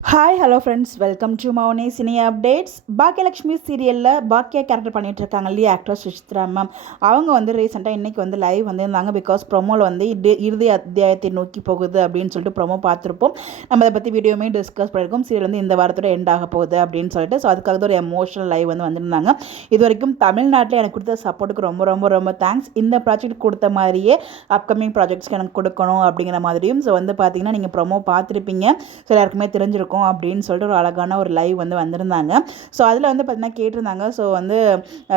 Hi hello friends, welcome to Mouni cine updates. Baakiyalakshmi சீரியலில் Baakiya character பண்ணிகிட்டு இருக்காங்க இல்லையா, ஆக்ட்ரஸ் சுசித்ரா மேம். அவங்க வந்து ரீசெண்டாக இன்றைக்கி வந்து லைவ் வந்திருந்தாங்க. பிகாஸ் ப்ரொமோவில் வந்து இறுதி அத்தியாயத்தை நோக்கி போகுது அப்படின்னு சொல்லிட்டு ப்ரொமோ பார்த்துருப்போம். நம்ம அதை பற்றி வீடியோமே டிஸ்கஸ் பண்ணியிருக்கோம். சீரியல் வந்து இந்த வாரத்தோட எண்ட் ஆக போகுது அப்படின்னு சொல்லிட்டு. ஸோ அதுக்காக ஒரு எமோஷனல் லைவ் வந்து வந்திருந்தாங்க. இது வரைக்கும் தமிழ்நாட்டில் எனக்கு கொடுத்த சப்போர்ட்டுக்கு ரொம்ப ரொம்ப ரொம்ப தேங்க்ஸ். இந்த ப்ராஜெக்ட் கொடுத்த மாதிரியே அப்கமிங் ப்ராஜெக்ட்ஸ்க்கு எனக்கு கொடுக்கணும் அப்படிங்கிற மாதிரியும். ஸோ வந்து பார்த்தீங்கன்னா நீங்கள் ப்ரொமோ பார்த்துருப்பீங்க. ஸோ எல்லாருக்குமே தெரிஞ்சிருக்கும் அப்படின்னு சொல்லிட்டு ஒரு அழகான ஒரு லைவ் வந்து வந்திருந்தாங்க. ஸோ அதில் வந்து பார்த்தீங்கன்னா கேட்டிருந்தாங்க. ஸோ வந்து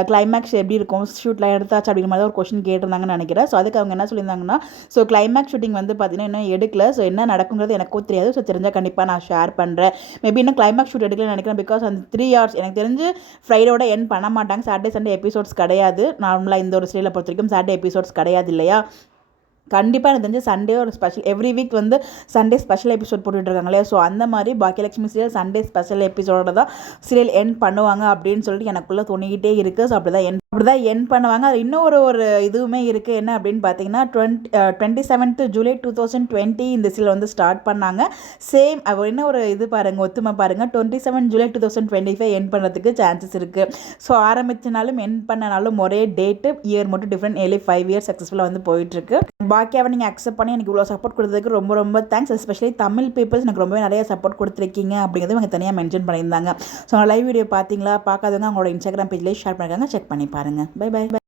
கிளைமேக்ஸ் எப்படி இருக்கும், ஷூட்லாம் எடுத்தாச்சு அப்படிங்கிற மாதிரி ஒரு கொஸ்டின் கேட்டிருந்தாங்கன்னு நினைக்கிறேன். ஸோ அதுக்கு அவங்க என்ன சொல்லியிருந்தாங்கன்னா, ஸோ கிளைமேக்ஸ் ஷூட்டிங் வந்து பார்த்தீங்கன்னா இன்னும் எடுக்கல. ஸோ என்ன நடக்குங்கிறது எனக்கும் தெரியாது. ஸோ தெரிஞ்சால் கண்டிப்பாக நான் ஷேர் பண்ணுறேன். மேபி இன்னும் கிளைமேக்ஸ் ஷூட் எடுக்கலன்னு நினைக்கிறேன். பிகாஸ் அந்த 3 hours எனக்கு தெரிஞ்சு ஃப்ரைடோட எண்ட் பண்ண மாட்டாங்க. சாட்டர்டே சண்டே எபிசோட்ஸ் கிடையாது. நார்மலாக இந்த ஒரு சீரியலை பொறுத்த வரைக்கும் சாட்டர்டே எபிசோட்ஸ் கிடையாது இல்லையா. கண்டிப்பாக எனக்கு தெரிஞ்சு சண்டே ஒரு ஸ்பெஷல் எவ்ரி வீக் வந்து சண்டே ஸ்பெஷல் எபிசோட் போட்டுட்ருக்காங்க இல்லையா. ஸோ அந்த மாதிரி பாக்கியலட்சுமி சீரியல் சண்டே ஸ்பெஷல் எபிசோட தான் சீரியல் எண்ட் பண்ணுவாங்க அப்படின்னு சொல்லிட்டு எனக்குள்ளே தோணிக்கிட்டே இருக்குது. ஸோ அப்படி தான் எண்ட் பண்ணுவாங்க. அது இன்னும் ஒரு இதுவுமே இருக்குது. என்ன அப்படின்னு பார்த்தீங்கன்னா 27th July 2020 இந்த சீரியல் வந்து ஸ்டார்ட் பண்ணாங்க. சேம் என்ன ஒரு இது பாருங்கள், ஒத்துமை பாருங்கள். 27 July 2025 எண்ட் பண்ணுறதுக்கு சான்சஸ் இருக்குது. ஸோ ஆரம்பித்தனாலும் எண்ட் பண்ணனாலும் ஒரே டேட்டு, இயர் மட்டும் டிஃப்ரெண்ட். 5 years சக்ஸஸ்ஃபுல்லாக வந்து போயிட்டுருக்கு. பாக்கியாவை நீங்கள் அக்செப்ட் பண்ணி எனக்கு இவ்வளோ சப்போர்ட் கொடுத்ததுக்கு ரொம்ப ரொம்ப தேங்க்ஸ். எஸ்பெஷலி தமிழ் பீப்புள்ஸ் எனக்கு ரொம்பவே நிறைய சப்போர்ட் கொடுத்துருக்கீங்க அப்படிங்கிறது அவங்க தனியாக மென்ஷன் பண்ணியிருந்தாங்க. ஸோ லைவ் வீடியோ பார்த்தீங்களா, பார்க்காதவங்க அவங்களோட இன்ஸ்டாகிராம் பேஜ்லேயே ஷேர் பண்ணியிருக்காங்க. செக் பண்ணி பாருங்கள். Bye by.